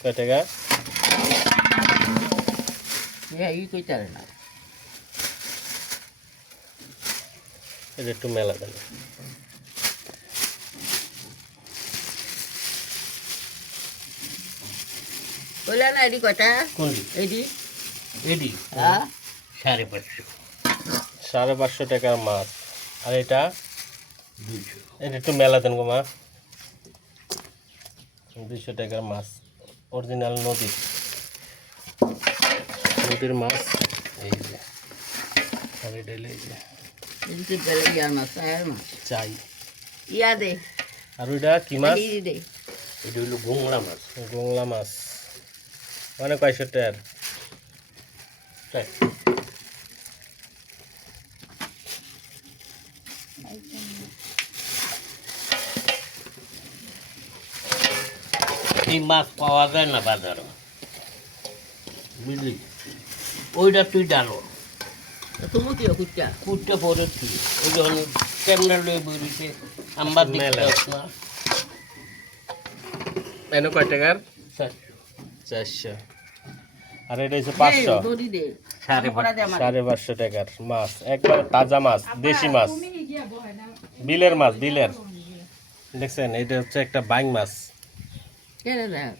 কয় টাকা? এটা একটু মেলা দেন। কইলা না এডি কয়টা? কোনটি? এডি এডি হ্যাঁ 550 550 টাকার মাছ। আর এটা 200 এটা একটু মেলা দেন গো মা। 200 টাকার মাছ, অরিজিনাল নদীর মাছ। এই যে আর এটা হলো এই যে এদিকে বেলে ইয়ার মাছ আর মাছ চাই। ইয়া দে আর ওইটা কি মাছ? এডি দে এটা হলো গোংলা মাছ। গোংলা মাছ মানে কয়শো টাকার? তাই এই মাছ পাওয়া যায় না বাজারে, বুঝলি? ওইটা তুই ডালো তুমি কি কুচ্চা কুটতে পরে তুই ওই যখন ক্যামেরা লয়ে বইতে আমার দিকে মেলা। যাস না। এনে কয় টাকার? 400। আর এটা হচ্ছে 500। দড়ি দে 550 550 টাকার মাছ, একবার তাজা মাছ, দেশি মাছ, বিলের মাছ, বিলের। দেখছেন এটা হচ্ছে একটা বাইং মাছ। কেন দেখ